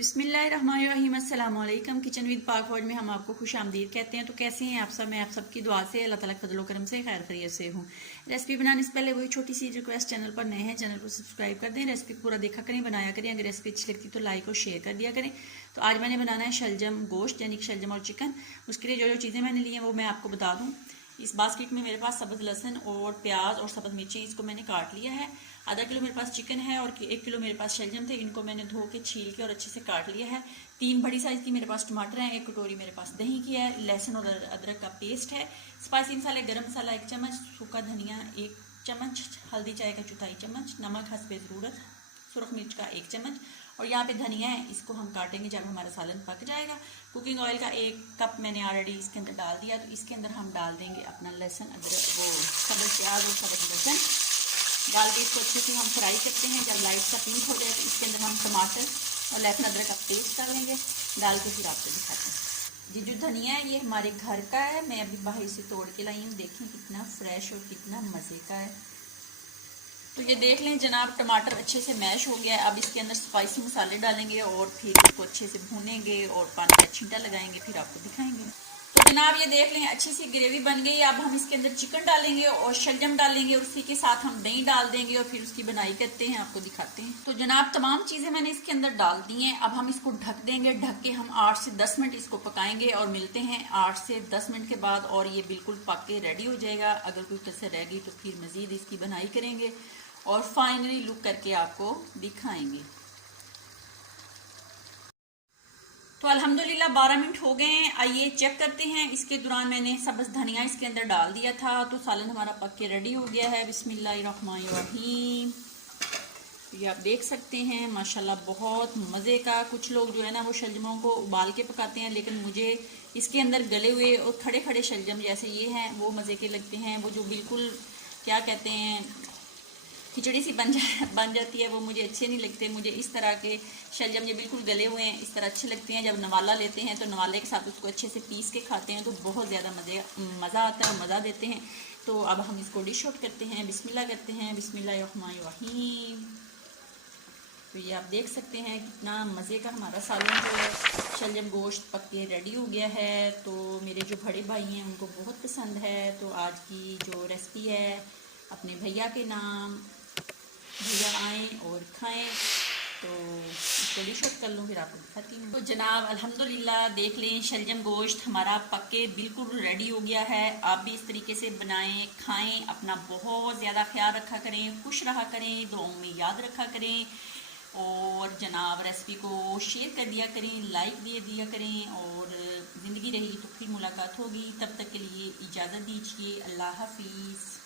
बिस्मिल्लाहिर्रहमानिर्रहीम अस्सलाम वालेकुम। किचन विद पाक वर्ल्ड में हम आपको खुश आमदीद कहते हैं। तो कैसे हैं आप सब? मैं आप सबकी दुआ से अल्लाह ताला के फजल करम से खैर खैरियत से हूँ। रेसिपी बनाने से पहले वही छोटी सी रिक्वेस्ट, चैनल पर नए हैं चैनल को सब्सक्राइब कर दें, रेसिपी पूरा देखा करें, बनाया करें। अगर रेसिपी अच्छी लगती तो लाइक और शेयर कर दिया करें। तो आज मैंने बनाना है शलजम गोश्त यानी कि शलजम और चिकन। उसके लिए जो जो चीज़ें मैंने ली हैं वो मैं आपको बता दूँ। इस बास्केट में मेरे पास सब्ज़ लहसुन और प्याज और सब्ज़ मिर्ची, इसको मैंने काट लिया है। आधा किलो मेरे पास चिकन है और 1 किलो मेरे पास शलजम थे। इनको मैंने धो के छील के और अच्छे से काट लिया है। 3 बड़ी साइज़ की मेरे पास टमाटर हैं, 1 कटोरी मेरे पास दही की है, लहसुन और अदरक का पेस्ट है, स्पाइसी मसाले गरम मसाला 1 चम्मच, सूखा धनिया 1 चम्मच, हल्दी चाय का चौथाई चम्मच, नमक हस्बे ज़रूरत, सुरख मिर्च का 1 चम्मच। और यहाँ पे धनिया है, इसको हम काटेंगे जब हमारा सालन पक जाएगा। कुकिंग ऑयल का 1 कप मैंने ऑलरेडी इसके अंदर डाल दिया। तो इसके अंदर हम डाल देंगे अपना लहसुन, अदरक, वो सब्ज़ प्याज और सब्ज़ लहसुन डाल के इसको अच्छे से हम फ्राई करते हैं। जब लाइट सा पिंक हो जाए तो इसके अंदर हम टमाटर और लहसुन अदरक का पेस्ट डालेंगे, डाल के फिर आपको दिखाते हैं। ये जो धनिया है ये हमारे घर का है, मैं अभी बाहर से तोड़ के लाई हूँ। देखें कितना फ्रेश और कितना मज़े का है। तो ये देख लें जनाब, टमाटर अच्छे से मैश हो गया है। अब इसके अंदर स्पाइसी मसाले डालेंगे और फिर इसको अच्छे से भूनेंगे और पानी का छींटा लगाएंगे, फिर आपको दिखाएंगे। तो जनाब ये देख लें अच्छी सी ग्रेवी बन गई। अब हम इसके अंदर चिकन डालेंगे और शलजम डालेंगे और उसी के साथ हम दही डाल देंगे और फिर उसकी बनाई करते हैं, आपको दिखाते हैं। तो जनाब तमाम चीज़ें मैंने इसके अंदर डाल दी हैं। अब हम इसको ढक देंगे, ढक के हम 8 से 10 मिनट इसको पकाएंगे और मिलते हैं 8 से 10 मिनट के बाद। और ये बिल्कुल पक के रेडी हो जाएगा। अगर कोई कसर रह गई तो फिर मज़ीद इसकी बनाई करेंगे और फाइनली लुक करके आपको दिखाएंगे। तो अल्हम्दुलिल्लाह 12 मिनट हो गए हैं। आइए चेक करते हैं। इसके दौरान मैंने सब्ज़ धनिया इसके अंदर डाल दिया था, तो सालन हमारा पक के रेडी हो गया है। बिस्मिल्लाहिर्रहमानिर्रहीम। ये आप देख सकते हैं माशाल्लाह बहुत मज़े का। कुछ लोग जो है ना वो शलजमों को उबाल के पकाते हैं, लेकिन मुझे इसके अंदर गले हुए और खड़े खड़े शलजम जैसे ये हैं वो मज़े के लगते हैं। वो जो बिल्कुल क्या कहते हैं खिचड़ी सी बन जाती है, वो मुझे अच्छे नहीं लगते। मुझे इस तरह के शलजम ये बिल्कुल गले हुए हैं इस तरह अच्छे लगते हैं। जब नवाला लेते हैं तो नवाले के साथ उसको अच्छे से पीस के खाते हैं तो बहुत ज़्यादा मज़ा आता है और मज़ा देते हैं। तो अब हम इसको डिश आउट करते हैं, बिस्मिल्लाह करते हैं। बिस्मिल्लाहिर्रहमानिर्रहीम। तो ये आप देख सकते हैं कितना मज़े का हमारा सालन जो है शलजम गोश्त पक के रेडी हो गया है। तो मेरे जो बड़े भाई हैं उनको बहुत पसंद है। तो आज की जो रेसिपी है अपने भैया के नाम, भैया आएँ और खाएं। तो इसको डिश आउट कर लूँ फिर आपको दिखाती हूँ। तो जनाब अल्हम्दुलिल्लाह देख लें शलजम गोश्त हमारा पक के बिल्कुल रेडी हो गया है। आप भी इस तरीके से बनाएं, खाएं। अपना बहुत ज़्यादा ख्याल रखा करें, खुश रहा करें, दुआओं में याद रखा करें। और जनाब रेसिपी को शेयर कर दिया करें, लाइक दे दिया करें। और ज़िंदगी रही तो फिर मुलाकात होगी। तब तक के लिए इजाज़त दीजिए। अल्लाह हाफिज़।